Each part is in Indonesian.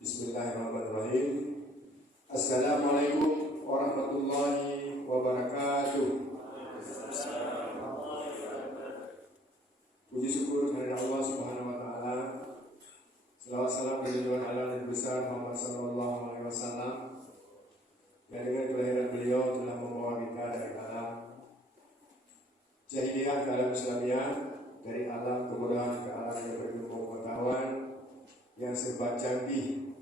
Bismillahirrahmanirrahim. Assalamualaikum warahmatullahi wabarakatuh. Puji syukur kehadirat Allah Subhanahu wa taala. Selawat salam kejujuran Allah Nabi besar Muhammad sallallahu alaihi wasallam. Yang dengan kelahiran beliau telah membawa kita dari alam jahiliyah ke alam Islamiyah, dari alam kemudahan ke alam yang berilmu pengetahuan yang serba canggih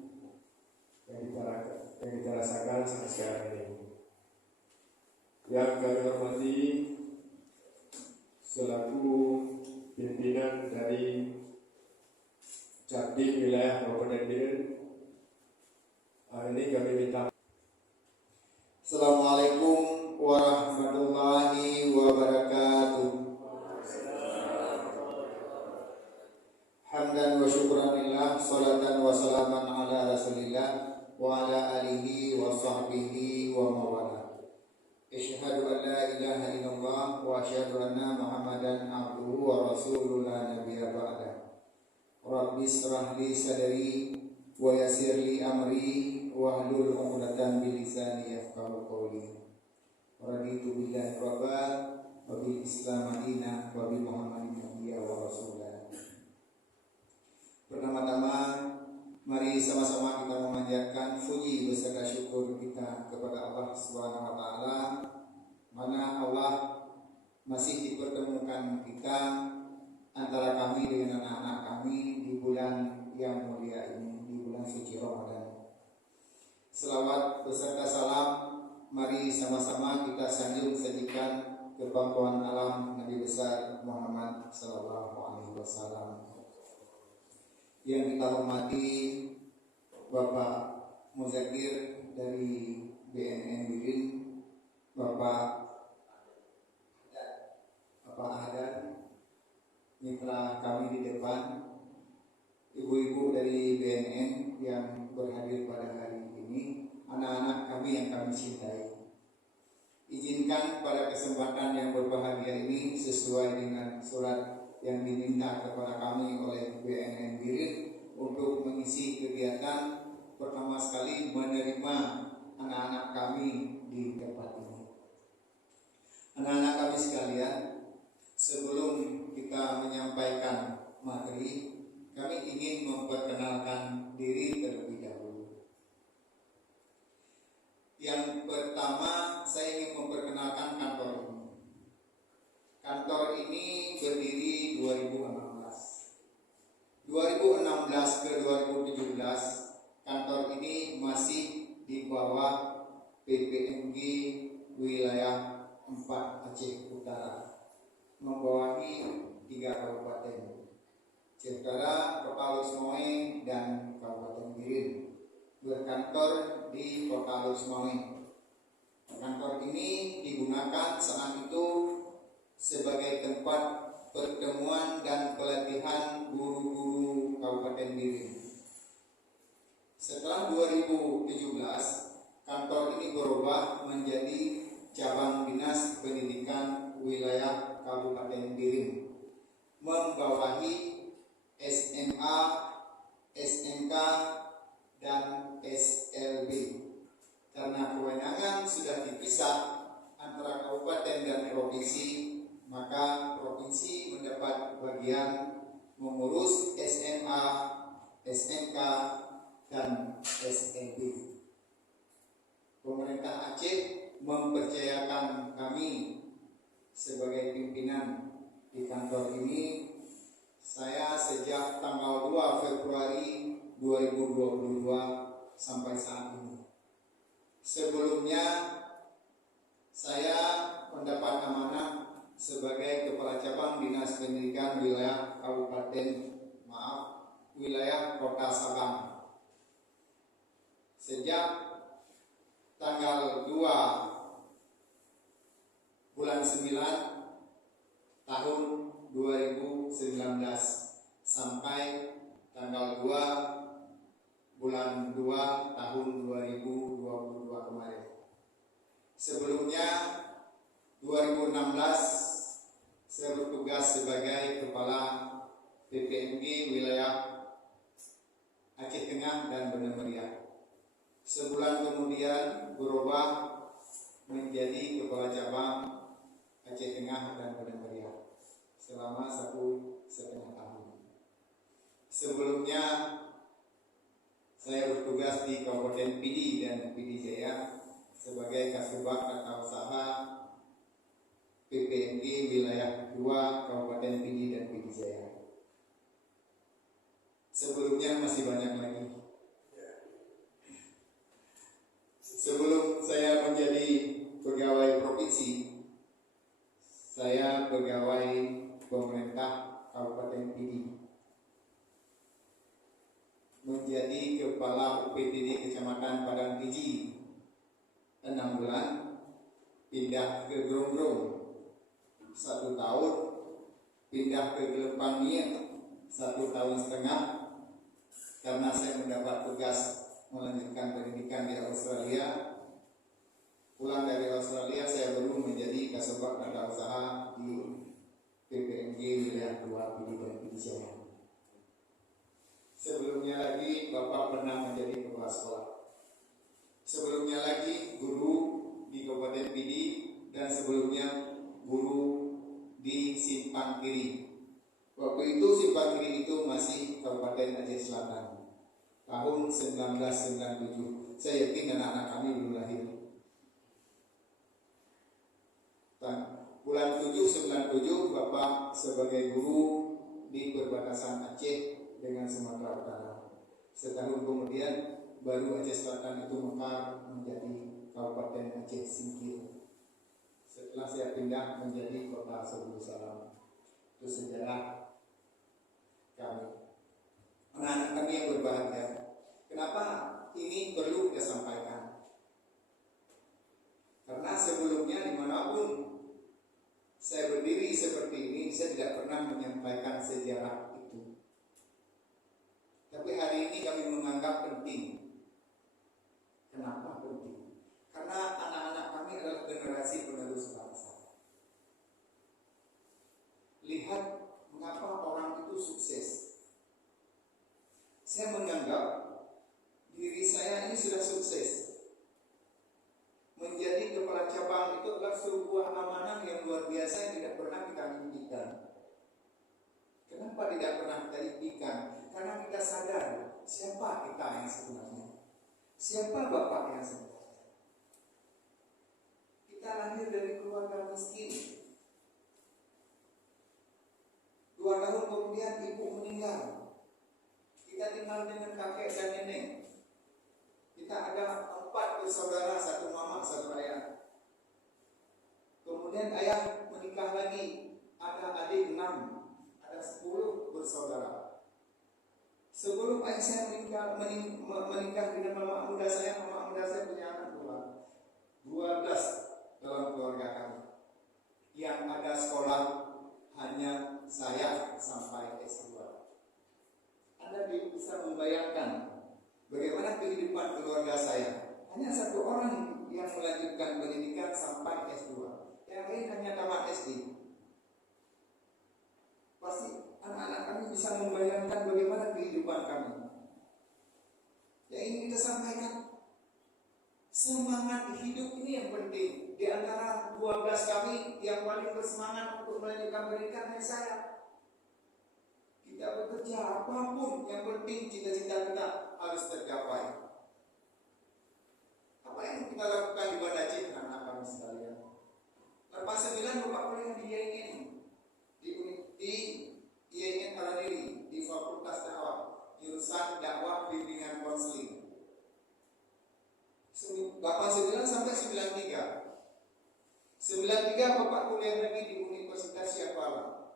yang kita rasakan sampai sekarang ini. Yang kami hormati selaku pimpinan dari Capdim wilayah Kabupaten Biren, hari ini kami minta. Assalamualaikum warahmatullahi wabarakatuh. Hamdan wa syukran lillah, salatan wa salaman ala rasulillah wa ala alihi wa sahbihi wa mawala. Asyhadu an la ilaha illallah wa asyhadu anna Muhammadan abduhu wa rasuluhu la nabiyya ba'da. Rabbi israh li sadri wa yassir li amri wa hlul 'uqdatam min lisani yafqahu qawli. Raditu billahi rabba wa bil islam madina wa bi Muhammadin nabiyya wa rasulah. Pertama-tama mari sama-sama kita memanjatkan puji beserta syukur kita kepada Allah Subhanahu wa taala, mana Allah masih dipertemukan kita antara kami dengan anak-anak kami di bulan yang mulia ini, di bulan suci Ramadan. Selawat beserta salam mari sama-sama kita sanjung sajikan ke pangkuan alam Nabi besar Muhammad sallallahu alaihi wasallam. Yang kita hormati Bapak Muzakir dari BNN Biren, Bapak Ahdan, mitra kami di depan, ibu-ibu dari BNN yang berhadir pada hari ini, anak-anak kami yang kami cintai. Izinkan pada kesempatan yang berbahagia ini sesuai dengan surat yang diminta kepada kami oleh BNN Biren untuk mengisi kegiatan, pertama sekali menerima anak-anak kami di tempat ini. Anak-anak kami sekalian, sebelum kita menyampaikan materi, kami ingin memperkenalkan diri terlebih dahulu. Yang pertama, saya ingin memperkenalkan kantor ini. Kantor ini berdiri 2016 ke 2017. Kantor ini masih di bawah PPMG wilayah 4 Aceh Utara, membawahi 3 kabupaten, Aceh Utara, Kota Lusmoe, dan Kabupaten Biren. Berkantor di Kota Lusmoe. Kantor ini digunakan saat itu sebagai tempat pertemuan dan pelatihan guru-guru Kabupaten Biren. Setelah 2017, kantor ini berubah menjadi cabang dinas pendidikan wilayah Kabupaten Biren, membawahi SMA, SMK, dan SLB. Karena kewenangan sudah dipisah antara kabupaten dan provinsi, maka provinsi mendapat bagian mengurus SMA, SMK, dan SLB. Pemerintah Aceh mempercayakan kami sebagai pimpinan di kantor ini. Saya sejak tanggal 2 Februari 2022 sampai saat ini. Sebelumnya saya mendapat amanah sebagai Kepala Cabang Dinas Pendidikan wilayah Kota Sabang. Sejak tanggal 2 bulan 9 tahun 2019 sampai tanggal 2 bulan 2 tahun 2022 kemarin. Sebelumnya 2016 saya bertugas sebagai Kepala PPMG wilayah Aceh Tengah dan Banda Meriah. Sebulan kemudian berubah menjadi kepala cabang Aceh Tengah dan Banda Meriah selama 1,5 tahun. Sebelumnya saya bertugas di Kabupaten Pidi dan Pidi Jaya sebagai Kasubag Tata Usaha PPMG Wilayah 2 Kabupaten Pidi dan Pidi Jaya. Sebelumnya masih banyak lagi. Sebelum saya menjadi pegawai provinsi, saya pegawai pemerintah Kabupaten Pidi. Menjadi kepala UPTD Kecamatan Padang Tiji 6 bulan, pindah ke Grong-Grong 1 tahun, pindah ke Gelepang Niat 1,5 tahun, karena saya mendapat tugas melanjutkan pendidikan di Australia. Pulang dari Australia saya baru menjadi Kasubag Tata Usaha di PPMG Wilayah 2 Pidi dan Pidi Jaya. Sebelumnya lagi Bapak pernah menjadi kepala sekolah. Sebelumnya lagi guru di Kabupaten Pidi, dan sebelumnya guru di Simpang Kiri. Waktu itu Simpang Kiri itu masih Kabupaten Aceh Selatan. Tahun 1997. Saya yakin anak-anak kami belum lahir. Bulan 7/97 Bapak sebagai guru di perbatasan Aceh dengan Sumatera Utara. Setahun kemudian baru Aceh Selatan itu mekar menjadi Kabupaten Aceh Singkil. Setelah saya pindah menjadi Kota Sebulu Salam. Itu sejarah kami. Anak-anak kami yang berbahagia. Kenapa ini perlu kita sampaikan? Karena sebelumnya dimanapun saya berdiri seperti ini, saya tidak pernah menyampaikan sejarah itu. Tapi hari ini kami menganggap penting. Kenapa penting? Karena anak-anak kami adalah generasi penerus bangsa. Lihat mengapa orang itu sukses. Saya menganggap diri saya ini sudah sukses. Menjadi kepala cabang itu adalah sebuah amanah yang luar biasa yang tidak pernah kita mimpikan. Kenapa tidak pernah kita impikan? Karena kita sadar siapa kita yang sebenarnya. Siapa Bapak yang sebenarnya. Kita lahir dari keluarga miskin. 2 tahun kemudian ibu meninggal. Kita tinggal dengan kakek dan nenek. Kita ada 4 bersaudara, 1 mama, 1 ayah. Kemudian ayah menikah lagi, ada adik 6, ada 10 bersaudara. Sebelum ayah saya menikah dengan mama muda saya punya anak 12 dalam keluarga kami. Yang ada sekolah hanya saya sampai S2. Anda bisa membayangkan bagaimana kehidupan keluarga saya. Hanya 1 orang yang melanjutkan pendidikan sampai S2. Yang lain hanya tamat SD. Pasti anak-anak kami bisa membayangkan bagaimana kehidupan kami. Yang ingin kita sampaikan, semangat hidup ini yang penting. Di antara 12 kami yang paling bersemangat untuk melanjutkan pendidikan hanya saya. Kita bekerja apapun, yang penting cita-cita kita harus tercapai. Apa yang kita lakukan di Banda Aceh, anak-anak kami sekalian? Lepas 9 Bapak kuliah di IAIN, di IAIN Aladiri, di Fakultas Dakwah, jurusan dakwah bimbingan konseling. Bapak 9 sampai 93. 93 Bapak kuliah lagi di Universitas Syafala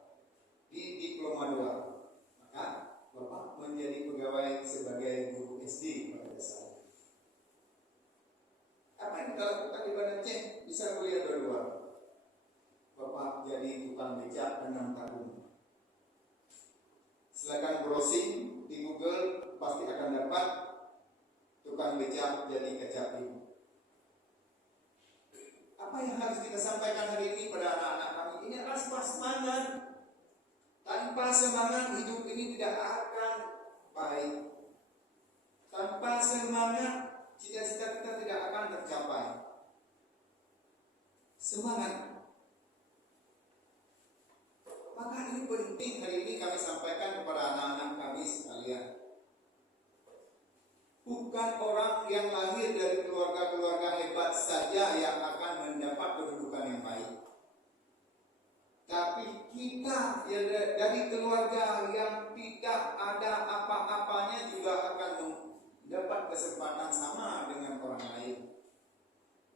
di diploma 2. Maka Bapak menjadi pegawai sebagai guru SD pada dasarnya. Apa yang kita lakukan di Banda Aceh? Bisa kuliah berdua. Bapak jadi tukang becak 6 tahun. Silakan browsing di Google, pasti akan dapat tukang becak jadi kecapi. Apa yang harus kita sampaikan hari ini pada anak-anak kami? Ini adalah sebuah semangat. Tanpa semangat hidup ini tidak akan baik. Tanpa semangat, cita-cita kita tidak akan tercapai. Semangat. Maka ini penting hari ini kami sampaikan kepada anak-anak kami sekalian. Bukan orang yang lahir dari keluarga-keluarga hebat saja yang akan mendapat kedudukan yang baik. Tapi kita ya, dari keluarga yang tidak ada apa-apanya juga akan mendapat kesempatan sama dengan orang lain.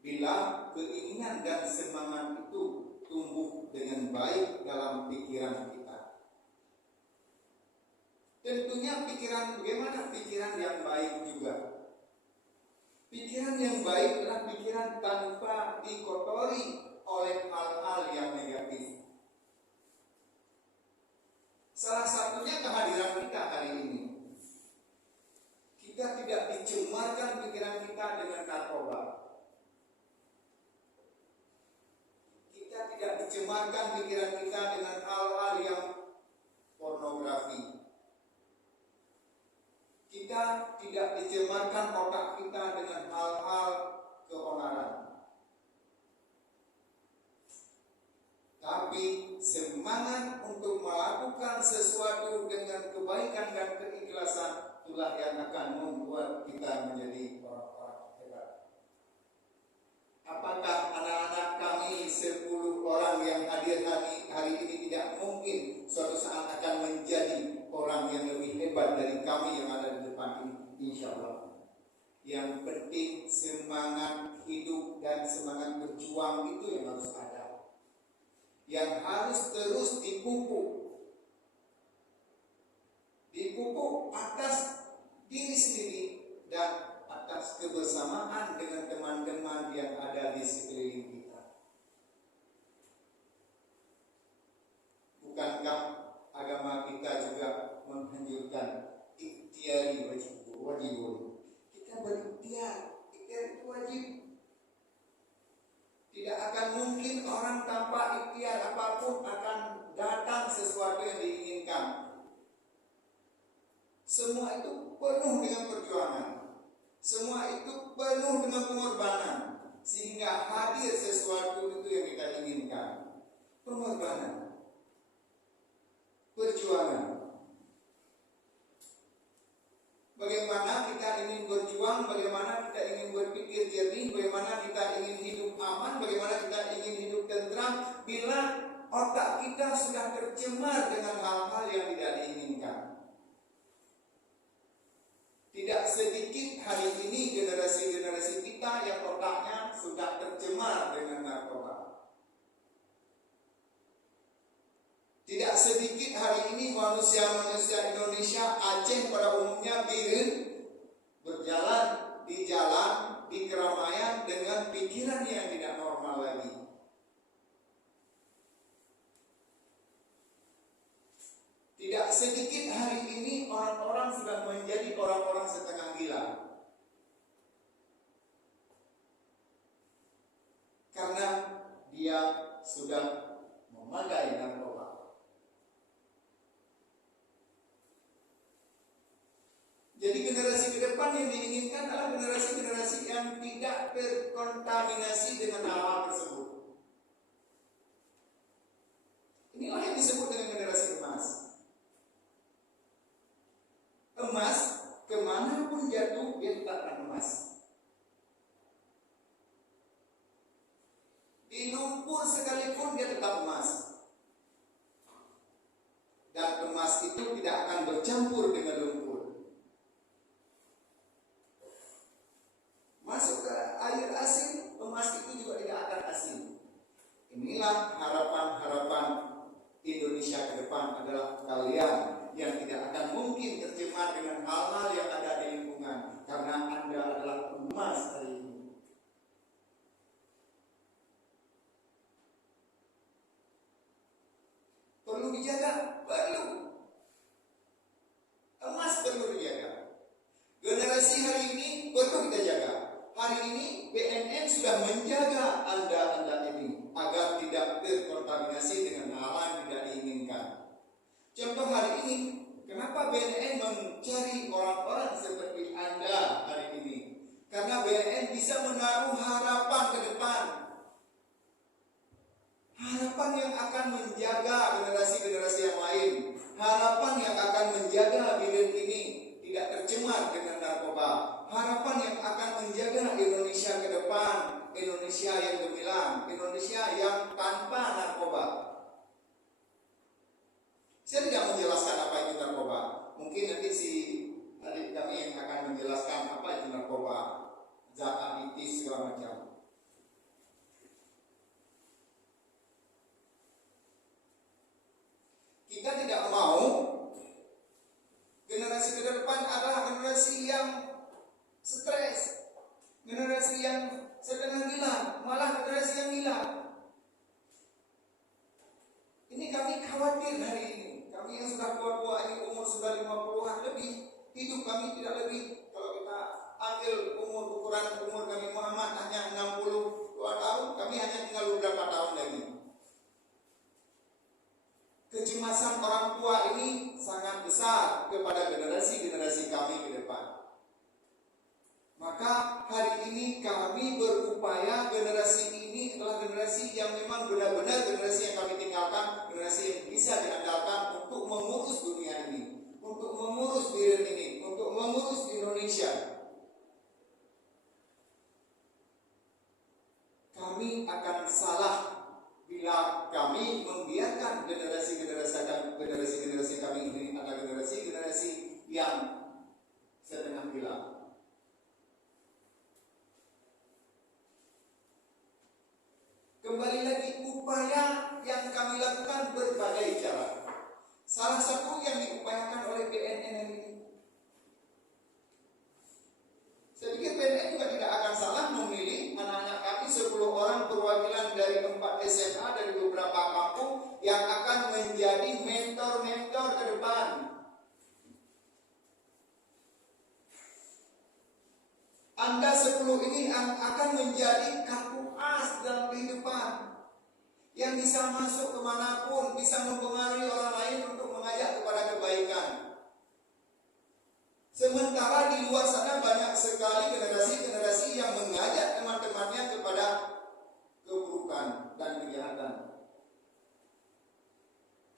Bila keinginan dan semangat itu tumbuh dengan baik dalam pikiran kita. Tentunya pikiran, bagaimana pikiran yang baik juga. Pikiran yang baik adalah pikiran tanpa dikotori oleh hal-hal yang negatif. Salah satunya kehadiran kita hari ini. Kita tidak dicemarkan pikiran kita dengan narkoba. Kita tidak dicemarkan pikiran kita dengan hal-hal yang pornografi. Kita tidak dicemarkan otak kita dengan hal-hal keonaran. Tapi semangat untuk melakukan sesuatu dengan kebaikan dan keikhlasan itulah yang akan membuat kita menjadi orang-orang hebat. Apakah anak-anak kami 10 orang yang hadir hari ini tidak mungkin suatu saat akan menjadi orang yang lebih hebat dari kami yang ada di depan ini? Insya Allah. Yang penting semangat hidup dan semangat berjuang itu yang harus ada. Yang harus terus dipupuk atas diri sendiri dan atas kebersamaan dengan teman-teman yang ada di sekeliling kita. Bukankah agama kita juga menganjurkan ikhtiari wajib? Kita berikhtiar itu wajib. Tidak akan mungkin orang tanpa ikhtiar apapun akan datang sesuatu yang diinginkan. Semua itu penuh dengan perjuangan. Semua itu penuh dengan pengorbanan. Sehingga hadir sesuatu itu yang kita inginkan. Pengorbanan. Perjuangan. Bagaimana kita ingin berjuang, bagaimana kita ingin berpikir jernih, bagaimana kita ingin hidup aman, bagaimana kita ingin hidup tentram bila otak kita sudah tercemar dengan hal-hal yang tidak diinginkan. Tidak sedikit hari ini generasi-generasi kita yang otaknya sudah tercemar dengan narkoba. Tidak sedikit hari ini manusia-manusia Indonesia, Aceh pada umumnya berjalan di jalan, di keramaian dengan pikiran yang tidak normal lagi. Tidak sedikit hari ini orang-orang sudah menjadi orang-orang setengah gila. Karena dia sudah memakai narkoba. Jadi generasi ke depan yang diinginkan adalah generasi-generasi yang tidak terkontaminasi dengan hal-hal tersebut. Inilah yang disebut dengan generasi emas. Emas, kemanapun jatuh, dia tetap akan emas. Di lumpur sekalipun dia tetap emas. Dan emas itu tidak akan bercampur dengan lumpur. Masuk ke air asin, emas itu juga tidak akan asin. Inilah harapan-harapan Indonesia ke depan adalah kalian yang tidak akan mungkin tercemar dengan hal-hal yang ada di lingkungan, karena Anda adalah emas hari ini. Perlu dijaga, perlu. Emas perlu dijaga. Generasi hari ini perlu kita jaga. Hari ini BNN sudah menjaga Anda ini agar tidak terkontaminasi dengan hal yang tidak diinginkan. Contoh hari ini Kenapa BNN mencari orang-orang seperti Anda hari ini? Karena BNN bisa menaruh harapan ke depan. Harapan yang akan menjaga generasi-generasi yang lain. Harapan yang akan menjaga bilir ini tidak tercemar dengan narkoba. Harapan yang akan menjaga Indonesia ke depan. Indonesia yang gemilang. Indonesia yang tanpa narkoba. Saya tidak menjelaskan apa itu narkoba. Mungkin nanti si adik kami yang akan menjelaskan apa itu narkoba, zat aditif segala macam. Kita tidak mau generasi ke depan adalah generasi yang stres, generasi yang setengah gila, malah generasi yang gila. Ini kami khawatir hari ini. Kami yang sudah tua-tua ini, umur sudah 50-an lebih, hidup kami tidak lebih. Kalau kita ambil ukuran umur Nabi Muhammad hanya 62 tahun, kami hanya tinggal beberapa tahun lagi. Kecemasan orang tua ini sangat besar kepada generasi-generasi kami ke depan. Maka hari ini kami berupaya generasi ini adalah generasi yang memang benar-benar generasi yang kami tinggalkan, generasi yang bisa diandalkan untuk mengurus dunia ini, untuk mengurus bilir ini, untuk mengurus Indonesia. Kami akan salah bila kami membiarkan generasi-generasi kami ini adalah generasi-generasi yang setengah gila. Kembali lagi, upaya yang kami lakukan berbagai cara. Salah satu yang diupayakan oleh BNN ini, saya pikir BNN juga tidak akan salah memilih anak-anak kami 10 orang perwakilan dari 4 SMA dari beberapa kampung yang akan menjadi mentor-mentor ke depan. Anda 10 ini akan menjadi kartu as dalam kehidupan, yang bisa masuk kemanapun, bisa mempengaruhi orang lain untuk mengajak kepada kebaikan. Sementara di luar sana banyak sekali generasi-generasi yang mengajak teman-temannya kepada keburukan dan kejahatan.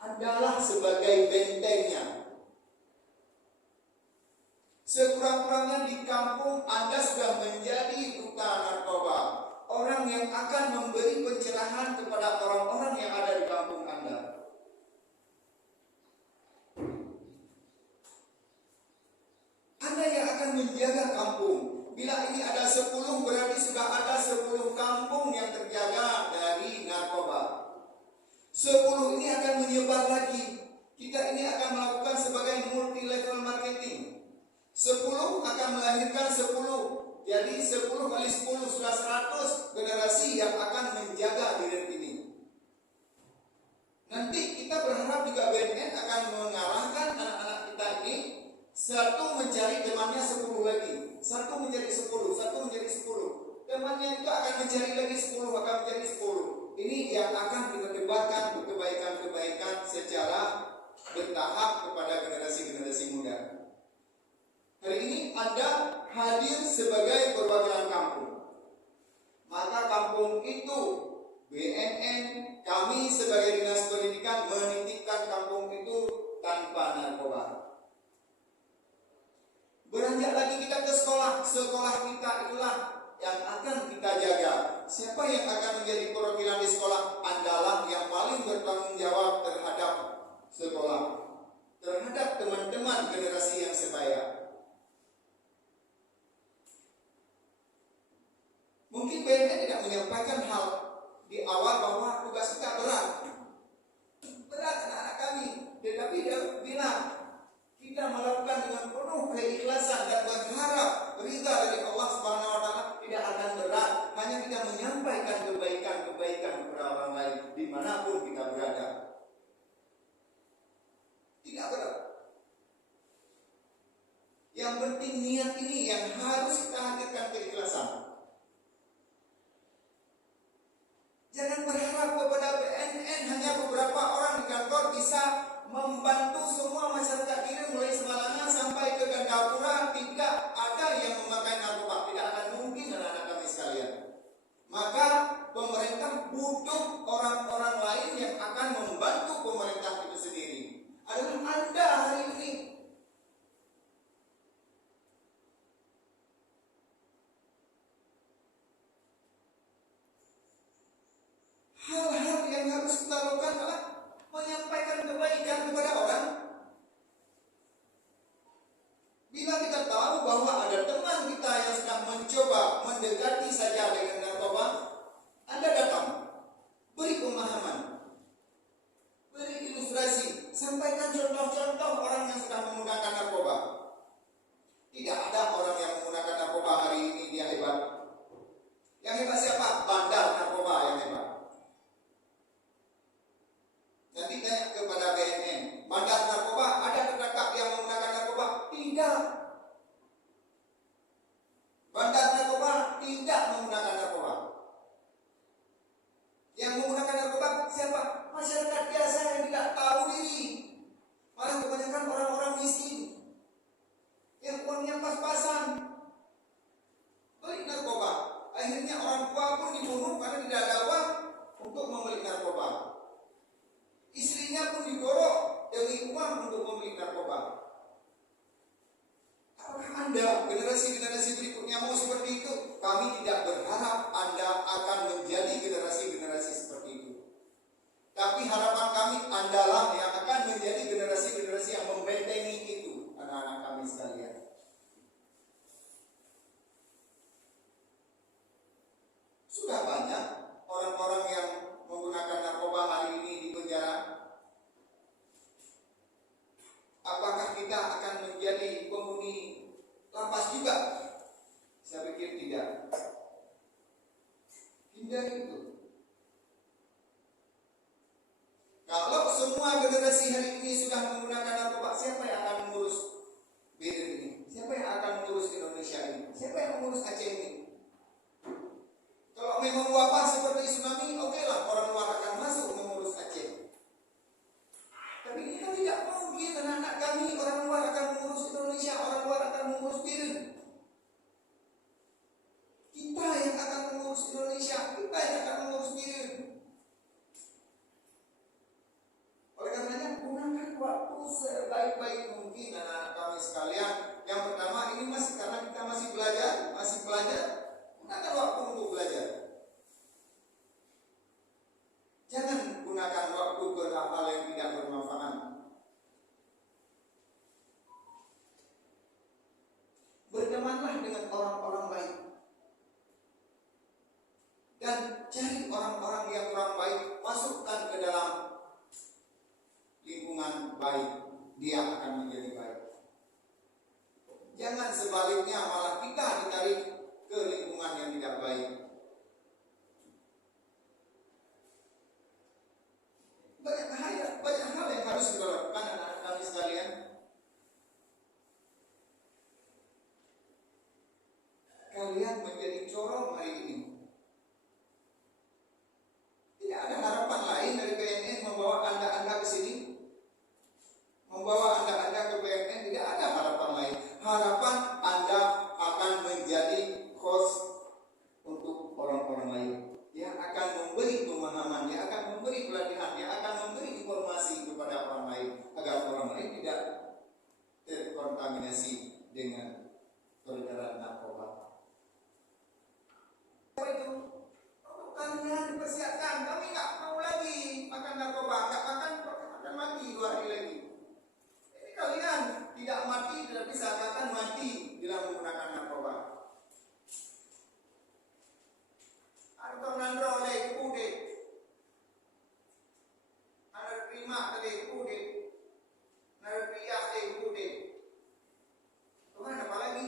Andalah sebagai bentengnya. Sekurang-kurangnya di kampung Anda sudah menjadi duta narkoba, orang yang akan memberi pencerahan kepada orang-orang yang ada di kampung Anda. Anda yang akan menjaga kampung. Bila ini ada 10, berarti sudah ada 10 kampung yang terjaga dari narkoba. 10 ini akan menyebar lagi. Kita ini akan melakukan sebagai multi level marketing. 10 akan melahirkan 10. Jadi 10 kali 10 sudah 100 generasi yang akan menjaga diri ini. Nanti kita berharap juga BNN akan mengarahkan anak-anak kita ini, satu mencari temannya 10 lagi, satu menjadi 10, satu menjadi 10. Temannya itu akan mencari lagi 10, akan menjadi 10. Ini yang akan kita debatkan kebaikan-kebaikan secara bertahap kepada generasi-generasi muda. Hari ini Anda hadir sebagai perwakilan kampung. Maka kampung itu BNN, kami sebagai Dinas Pendidikan menitipkan kampung itu tanpa narkoba. Beranjak lagi kita ke sekolah. Sekolah kita itulah yang akan kita jaga. Siapa yang akan menjadi perwakilan di sekolah? Andalah yang paling bertanggung jawab terhadap sekolah, terhadap teman-teman generasi yang sebaya. Mungkin BNN tidak menyampaikan hal di awal bahwa tugas kita berat anak-anak kami, tetapi dia bilang kita melakukan dengan penuh keikhlasan dan berharap ridha dari Allah Subhanahu wa taala, tidak akan berat, hanya kita menyampaikan kebaikan kepada orang lain dimanapun kita berada. Tidak berat. Yang penting niat ini yang harus kita hadirkan keikhlasan. Jangan berharap kepada BNN hanya beberapa orang di kantor bisa membantu semua masyarakat ini mencoba mendekati saja dengan narkoba, Anda datang, beri pemahaman, beri ilustrasi, sampaikan contoh-contoh orang yang sedang menggunakan narkoba. Tidak ada orang yang menggunakan narkoba hari ini dia hebat. Yang hebat siapa? Bandar narkoba yang hebat. Nanti tanya kepada BNN, bandar narkoba ada terdekat yang menggunakan narkoba? Tidak. Bandar narkoba tidak menggunakan narkoba. Yang menggunakan narkoba siapa? Masyarakat biasa yang tidak tahu diri. Malah kebanyakan orang-orang miskin yang uangnya pas-pasan beli narkoba. Akhirnya orang tua pun dibunuh karena tidak ada uang untuk membeli narkoba. Istrinya pun digorok demi uang untuk membeli narkoba. Apakah Anda, generasi-generasi berikutnya mau seperti itu? Kami tidak berharap Anda akan menjadi generasi-generasi seperti itu. Tapi harapan kami Andalah yang akan menjadi generasi-generasi yang membentengi itu, anak-anak kami sekalian. Sudah banyak orang-orang yang menggunakan narkoba hari ini di penjara. Apakah kita akan menjadi penghuni lapas juga? Saya pikir tidak. Hindari itu. Kalau semua generasi hari ini sudah menggunakan narkoba, siapa yang akan mengurus Biren ini? Siapa yang akan mengurus Indonesia ini? Siapa yang mengurus Aceh ini? Kalau memang wabah seperti tsunami, oke lah, orang luar akan masuk mengurus Aceh. Tapi ini kan tidak mungkin. Anak-anak kami, orang luar akan mengurus Indonesia, orang luar akan mengurus Biren. Kita yang akan mengurus Indonesia, kita yang akan mengurus Biren. Oleh karenanya, gunakan waktu sebaik-baik mungkin anak-anak kami sekalian. Yang pertama, ini masih karena kita masih belajar, gunakan waktu untuk belajar. Jangan gunakan waktu ke hal yang tidak bermanfaat. Bertemanlah dengan orang-orang baik. Dan cari orang-orang yang kurang baik, masukkan ke dalam lingkungan baik, dia akan menjadi baik. Jangan sebaliknya, malah kita ditarik ke lingkungan yang tidak baik. Banyak hal yang harus kita lakukan anak-anak kami sekalian. Kalian menjadi corong hari ini. Tidak ada harapan lain dari BNN membawa anda ke sini. Membawa anda ke BNN, tidak ada harapan lain. Harapan Anda akan menjadi host untuk orang-orang lain, yang akan memberi pemahaman, yang akan memberi pelatihan, yang akan memberi informasi kepada orang lain, agar orang lain tidak terkontaminasi dengan peredaran narkoba. Apa itu? Kalian persiapkan, kami nggak mau lagi makan narkoba, nggak akan mati 2 hari lagi. Ini kalian tidak mati, tidak bisa akan mati bila menggunakan narkoba. Atau nandro oleh kude, ada terima oleh kude, ada pria oleh kude. Tuhan apa lagi?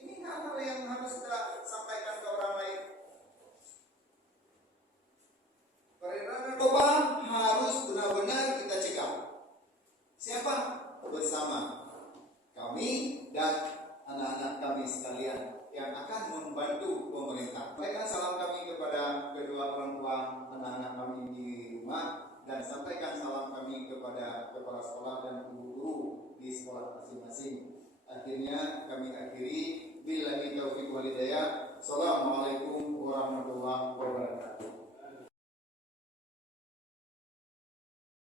Ini hal yang harus kita sampaikan ke orang lain. Peredaran narkoba harus benar-benar kita cegah. Siapa? Bersama kami dan anak-anak kami sekalian yang akan membantu pemerintah. Sampaikan salam kami kepada kedua orang tua anak-anak kami di rumah, dan sampaikan salam kami kepada kepala sekolah dan guru-guru di sekolah masing-masing. Akhirnya kami akhiri, billahi taufiq wal hidayah. Assalamualaikum warahmatullahi wabarakatuh.